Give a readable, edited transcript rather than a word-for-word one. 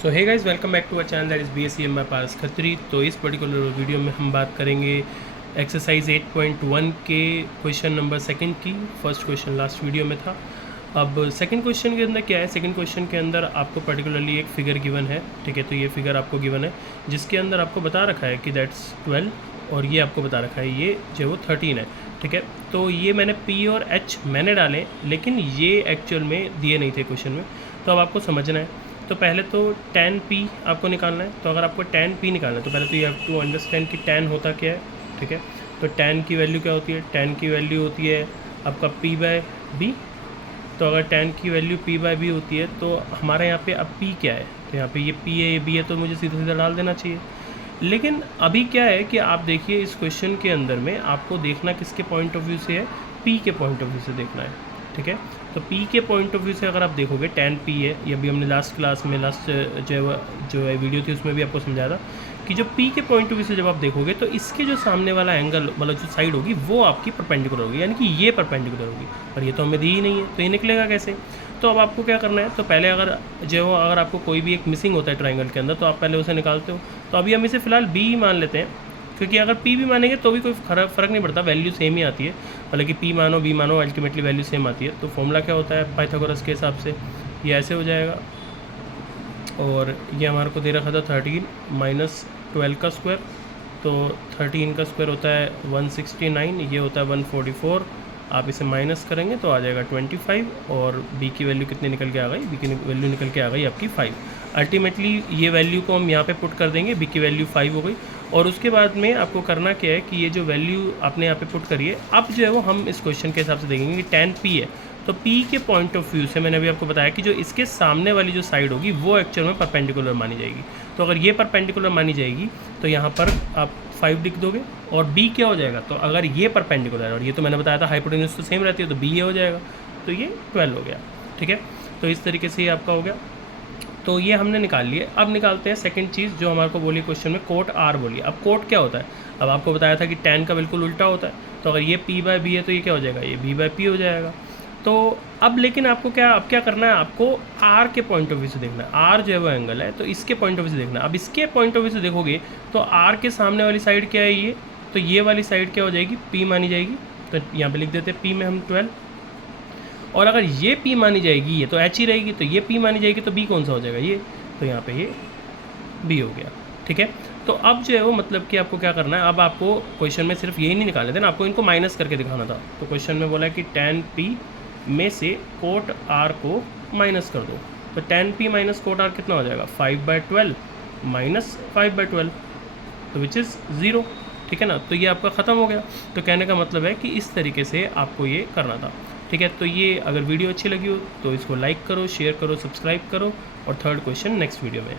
So hey guys, welcome back to our channel that is BSc Paras Khatri. तो इस particular video में हम बात करेंगे एक्सरसाइज 8.1 के क्वेश्चन नंबर सेकंड की। फर्स्ट क्वेश्चन लास्ट वीडियो में था। अब सेकंड क्वेश्चन के अंदर क्या है, सेकंड क्वेश्चन के अंदर आपको पर्टिकुलरली एक फिगर गिवन है, ठीक है। तो ये फिगर आपको गिवन है जिसके अंदर आपको बता रखा है कि दैट्स 12 और ये आपको बता रखा है ये जो वो 13 है, ठीक है। तो ये मैंने P और H मैंने डाले, लेकिन ये एक्चुअल में दिए नहीं थे क्वेश्चन में। तो अब आपको समझना है। तो पहले तो tan P आपको निकालना है। तो अगर आपको tan P निकालना है तो पहले तो यू हैव टू अंडरस्टैंड कि tan होता क्या है, ठीक है। तो tan की वैल्यू क्या होती है, tan की वैल्यू होती है आपका P/B। तो अगर tan की वैल्यू P/B होती है तो हमारे यहाँ पे अब P क्या है, तो यहाँ पे ये P है, ये B है, तो मुझे सीधा सीधा डाल देना चाहिए। लेकिन अभी क्या है कि आप देखिए इस क्वेश्चन के अंदर में आपको देखना किसके पॉइंट ऑफ व्यू से है, P के पॉइंट ऑफ व्यू से देखना है, ठीक है। तो P के पॉइंट ऑफ व्यू से अगर आप देखोगे tan P है, ये अभी हमने लास्ट क्लास में लास्ट जो है वीडियो थी उसमें भी आपको समझाया था कि जो P के पॉइंट ऑफ व्यू से जब आप देखोगे तो इसके जो सामने वाला एंगल मतलब जो साइड होगी वो आपकी परपेंडिकुलर होगी, यानी कि ये परपेंडिकुलर होगी। पर ये तो हमें दी ही नहीं है, तो ये निकलेगा कैसे। तो अब आपको क्या करना है, तो पहले अगर आपको कोई भी एक मिसिंग होता है ट्राइंगल के अंदर तो आप पहले उसे निकालते हो। तो अभी हम इसे फ़िलहाल B ही मान लेते हैं, क्योंकि अगर P भी मानेंगे तो भी कोई फ़र्क नहीं पड़ता, वैल्यू सेम ही आती है। मतलब कि P मानो B मानो अल्टीमेटली वैल्यू सेम आती है। तो फॉर्मूला क्या होता है पाइथागोरस के हिसाब से, ये ऐसे हो जाएगा। और ये हमारे को दे रखा था 13 माइनस 12 का स्क्वायर, तो 13 का स्क्वायर होता है 169, ये होता है 144। आप इसे माइनस करेंगे तो आ जाएगा 25, और B की वैल्यू कितनी निकल के आ गई, B की वैल्यू निकल के आ गई आपकी 5। अल्टीमेटली ये वैल्यू को हम यहाँ पे पुट कर देंगे, B की वैल्यू 5 हो गई। और उसके बाद में आपको करना क्या है कि ये जो वैल्यू आपने यहाँ पे पुट करी है, अब जो है वो हम इस क्वेश्चन के हिसाब से देखेंगे कि tan P है। तो P के पॉइंट ऑफ व्यू से मैंने अभी आपको बताया कि जो इसके सामने वाली जो साइड होगी वो एक्चुअल में परपेंडिकुलर मानी जाएगी। तो अगर ये परपेंडिकुलर मानी जाएगी तो यहाँ पर आप 5 लिख दोगे, और B क्या हो जाएगा, तो अगर ये परपेंडिकुलर है और ये तो मैंने बताया था हाइपोटेन्यूज तो सेम रहती है, तो B ये हो जाएगा, तो ये 12 हो गया, ठीक है। तो इस तरीके से ये आपका हो गया। तो ये हमने निकाल लिए। अब निकालते हैं सेकंड चीज़ जो हमारे को बोली क्वेश्चन में, कोट R बोली। अब कोट क्या होता है, अब आपको बताया था कि tan का बिल्कुल उल्टा होता है। तो अगर ये P/B है तो ये क्या हो जाएगा, ये B/P हो जाएगा। तो अब लेकिन आपको क्या करना है, आपको R के पॉइंट ऑफ व्यू से देखना है। R जो है वो एंगल है, तो इसके पॉइंट ऑफ व्यू से देखना है। अब इसके पॉइंट ऑफ व्यू से देखोगे तो R के सामने वाली साइड क्या है, ये, तो ये वाली साइड क्या हो जाएगी, P मानी जाएगी। तो यहाँ पे लिख देते हैं P में हम 12। और अगर ये P मानी जाएगी, ये तो H ही रहेगी, तो ये P मानी जाएगी तो B कौन सा हो जाएगा, ये, तो यहाँ पे ये B हो गया, ठीक है। तो अब जो है वो मतलब कि आपको क्या करना है, अब आपको क्वेश्चन में सिर्फ यही नहीं निकालने थे ना, आपको इनको माइनस करके दिखाना था। तो क्वेश्चन में बोला है कि tan P में से कोट R को माइनस कर दो। तो tan P minus cot R कितना हो जाएगा, 5/12 माइनस 5/12, तो विच इज़ 0, ठीक है ना। तो ये आपका ख़त्म हो गया। तो कहने का मतलब है कि इस तरीके से आपको ये करना था, ठीक है। तो ये अगर वीडियो अच्छी लगी हो तो इसको लाइक करो, शेयर करो, सब्सक्राइब करो, और थर्ड क्वेश्चन नेक्स्ट वीडियो में।